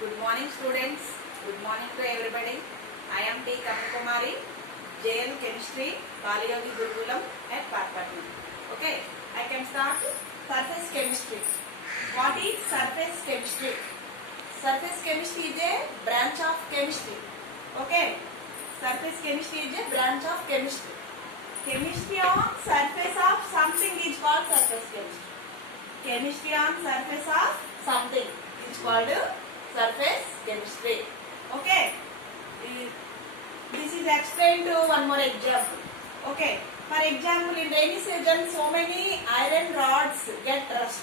Good morning, students. Good morning to everybody. I am T. Kamakumari, JL Chemistry, Balayogi Gurukulam at Patpatnam. Okay, I can start surface chemistry. What is surface chemistry? Surface chemistry is a branch of chemistry. Okay, surface chemistry is a branch of chemistry. Chemistry on surface of something is called surface chemistry. Chemistry on surface of something is called surface chemistry. Okay, this is explained to one more example. Okay, for example, in rainy season, so many iron rods get rust.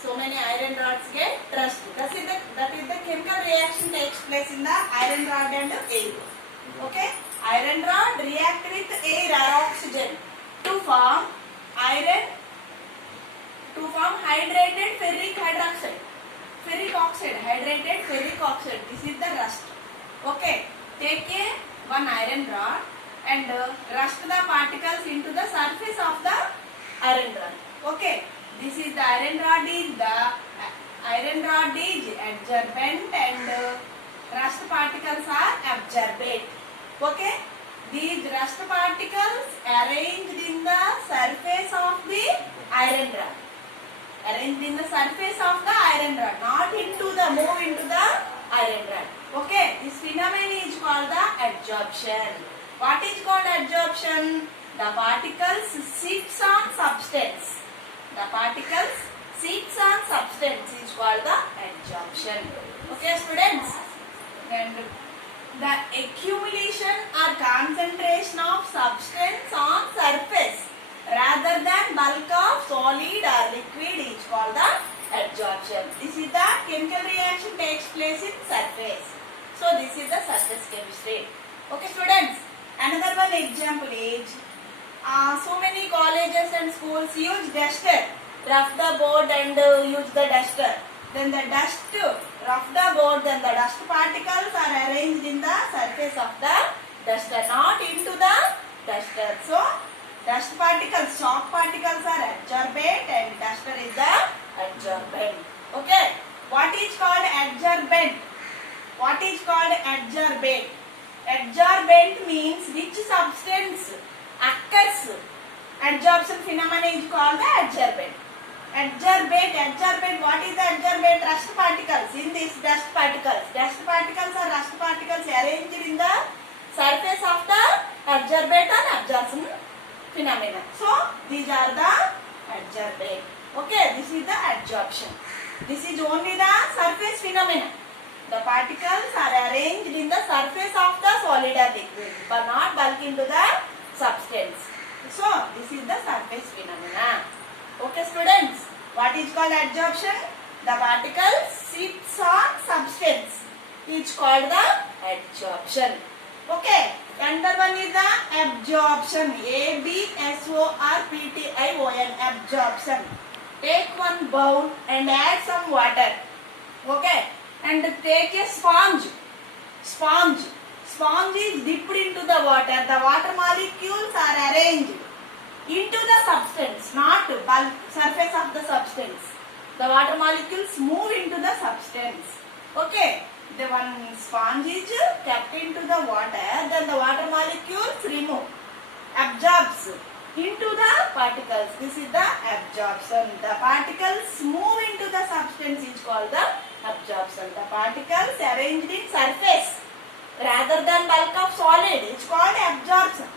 So many iron rods get rust. That is the chemical reaction takes place in the iron rod and air. Okay, iron rod react with air or oxygen to form hydrated ferric hydroxide. Ferric oxide, hydrated ferric oxide. This is the rust. Okay, take one iron rod and rust the particles into the surface of the iron rod. Okay, this is the iron rod is adsorbent and rust particles are absorbate. Okay, these rust particles arranged in the surface of the iron rod. Arranged in the surface of the iron rod, not move into the iron rod. Okay, this phenomenon is called the adsorption. What is called adsorption? The particles sits on substance. The particles sits on substance is called the adsorption. Okay, students. And the accumulation or concentration of substance on surface rather than bulk of solid or liquid is called the adsorption. This is the chemical reaction takes place in surface. So this is the surface chemistry. Okay, students. Another one example is so many colleges and schools use duster, rough the board and use the duster. Then the dust rough the board, then the dust particles are arranged in the surface of the duster, not into the duster. So dust particles, chalk particles are adsorbate and duster is the adsorbent. Okay, what is called adsorbent? What is called adsorbate? Adsorbent means which substance occurs. Adsorption phenomenon is called the adsorbent. Adsorbate, what is the adsorbate? Rust particles in these dust particles. Dust particles are rust particles arranged in the surface of the adsorbate and absorption phenomena. So these are the adsorbate. Okay, this is the adsorption. This is only the surface phenomena. The particles are arranged in the surface of the solid or liquid, but not bulk into the substance. So this is the surface phenomena. Okay, students. What is called adsorption? The particles sits on substance. It's called the adsorption. Okay. Another one is the absorption. absorption. Absorption. Take one bowl and add some water. Okay. And take a sponge. Sponge is dipped into the water. The water molecules are arranged into the substance, not bulk surface of the substance. The water molecules move into the substance. Okay. The one sponge is kept into the water, then the water molecules absorbs into the particles. This is the absorption. The particles move into the substance is called the absorption. The particles arranged in surface rather than bulk of solid is called absorption.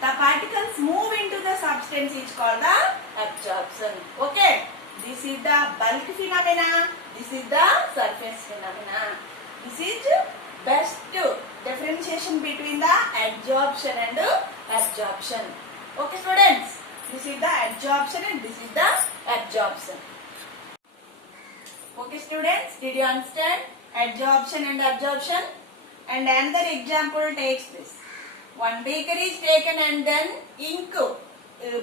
The particles move into the substance is called the absorption. Okay. This is the bulk phenomena. This is the surface phenomena. This is best differentiation between the adsorption and absorption. Okay, students. This is the adsorption and this is the absorption. Okay, students. Did you understand adsorption and absorption? And another example takes this. One beaker is taken and then ink,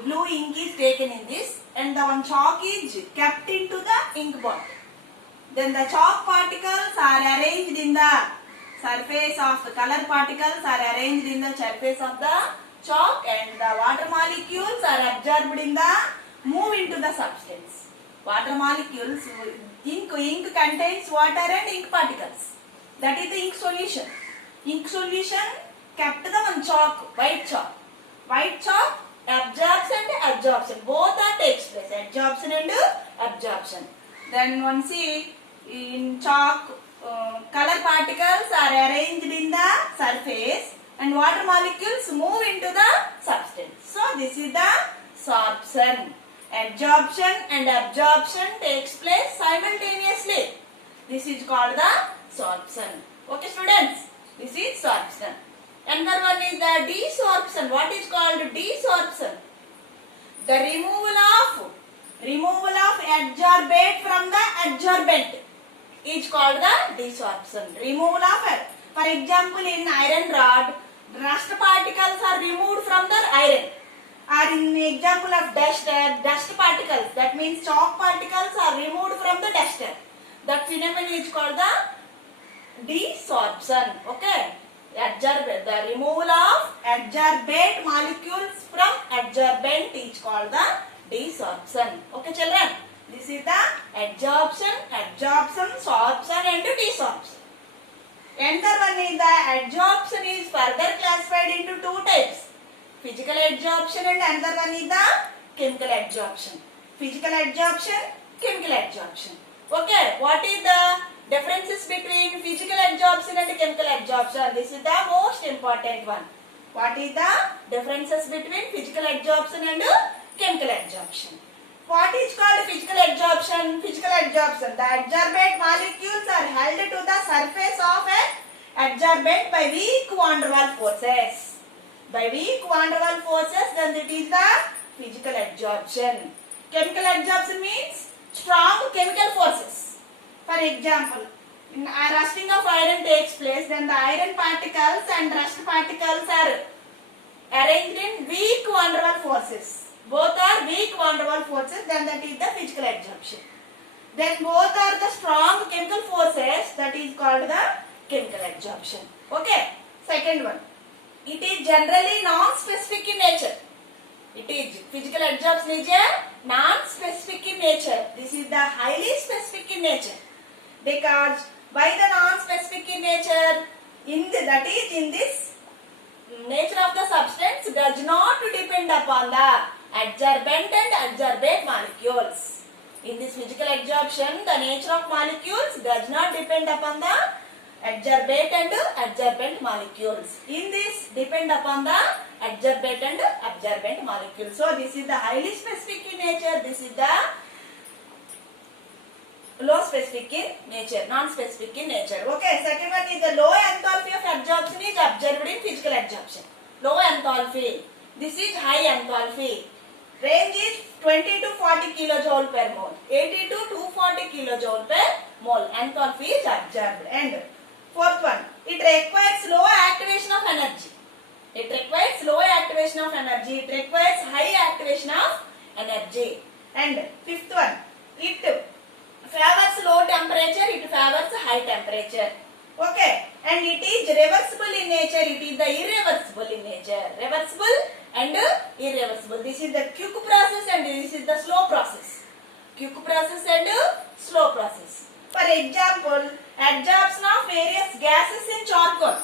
blue ink is taken in this, and the one chalk is kept into the ink pot. Then the chalk particles are arranged in the surface of the color particles are arranged in the surface of the chalk, and the water molecules are absorbed in the move into the substance. Water molecules Ink contains water and ink particles. That is the ink solution. Ink solution kept them on chalk, white chalk. White chalk absorbs and absorption. Both are takes place. Absorption and absorption. Then one see in chalk, color particles are arranged in the surface and water molecules move into the substance. So this is the sorption. Absorption and absorption takes place simultaneously. This is called the sorption. Okay students, this is sorption. Another one is the desorption. What is called desorption? The removal of adsorbate from the adsorbent is called the desorption. Removal of it. For example, in iron rod, rust particles are removed from the iron. Or in example of dust particles, that means chalk particles are removed from the duster. That phenomenon is called the desorption. Okay. Adsorbate, the removal of adsorbate molecules from adsorbent is called the desorption. Okay children, this is the adsorption, sorption and desorption. Another one is the adsorption is further classified into two types. Physical adsorption and another one is the chemical adsorption. Physical adsorption, chemical adsorption. Okay, what is the differences between physical adsorption and chemical adsorption? This is the most important one. What is the differences between physical adsorption and chemical adsorption? What is called physical adsorption? Physical adsorption, the adsorbate molecules are held to the surface of an adsorbent by weak van der Waals forces. By weak van der Waals forces, then it is the physical adsorption. Chemical adsorption means strong chemical forces. For example, in rusting of iron takes place, then the iron particles and rust particles are arranged in weak van der Waals forces. Both are weak van der Waals forces, then that is the physical adsorption. Then both are the strong chemical forces, that is called the chemical adsorption. Okay. Second one, it is generally non-specific in nature. It is physical adsorption is a non-specific in nature. This is the highly specific in nature. Because by the non-specific in nature, that is in this nature of the substance does not depend upon the adsorbent and adsorbate molecules. In this physical adsorption, the nature of molecules does not depend upon the adsorbate and adsorbent molecules. In this depend upon the adsorbate and absorbent molecules. So this is the highly specific in nature. This is the low specific in nature, non-specific in nature. Okay, second one is the low enthalpy of absorption is observed in physical adsorption. Low enthalpy. This is high enthalpy. Range is 20 to 40 kilojoule per mole. 80 to 240 kilojoule per mole. Enthalpy is observed. And fourth one, it requires low activation of energy. It requires low activation of energy. It requires high activation of energy. And fifth one, it favors low temperature, it favors high temperature. Okay, and it is reversible in nature, it is the irreversible in nature. Reversible and irreversible. This is the quick process and this is the slow process. Quick process and slow process. For example, adsorption of various gases in charcoal.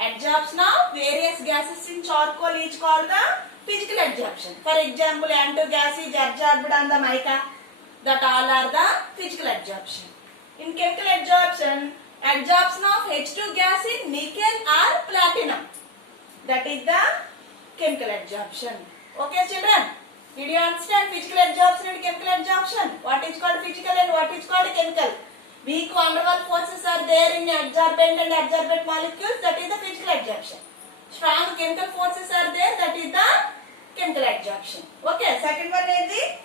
Adsorption of various gases in charcoal is called the physical adsorption. For example, N2 gas is adsorbed on the mica. That all are the physical adsorption. In chemical adsorption, adsorption of H2 gas in nickel or platinum. That is the chemical adsorption. Okay children, did you understand physical adsorption and chemical adsorption? What is called physical and what is called chemical? Weak van der Waals forces are there in adsorbent and adsorbate molecules. That is the physical adsorption. Strong chemical forces are there. That is the chemical adsorption. Okay. Second one is the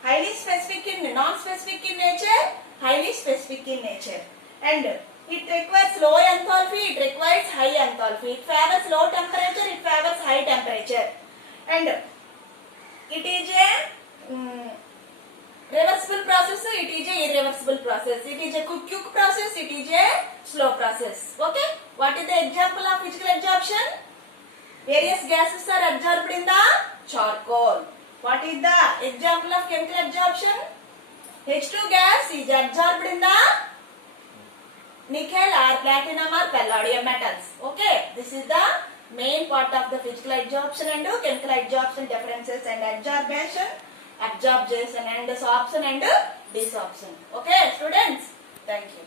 highly specific in non-specific in nature, highly specific in nature, and it requires low enthalpy, it requires high enthalpy. It favors low temperature, it favors high temperature, and it is a reversible process, it is a irreversible process. It is a quick process, it is a slow process. Okay, what is the example of physical adsorption? Various gases are adsorbed in the charcoal. What is the example of chemical adsorption? H2 gas is absorbed in the nickel or platinum or palladium metals. Okay, this is the main part of the physical adsorption and chemical adsorption differences and absorption and absorption and sorption and desorption. Okay, students, thank you.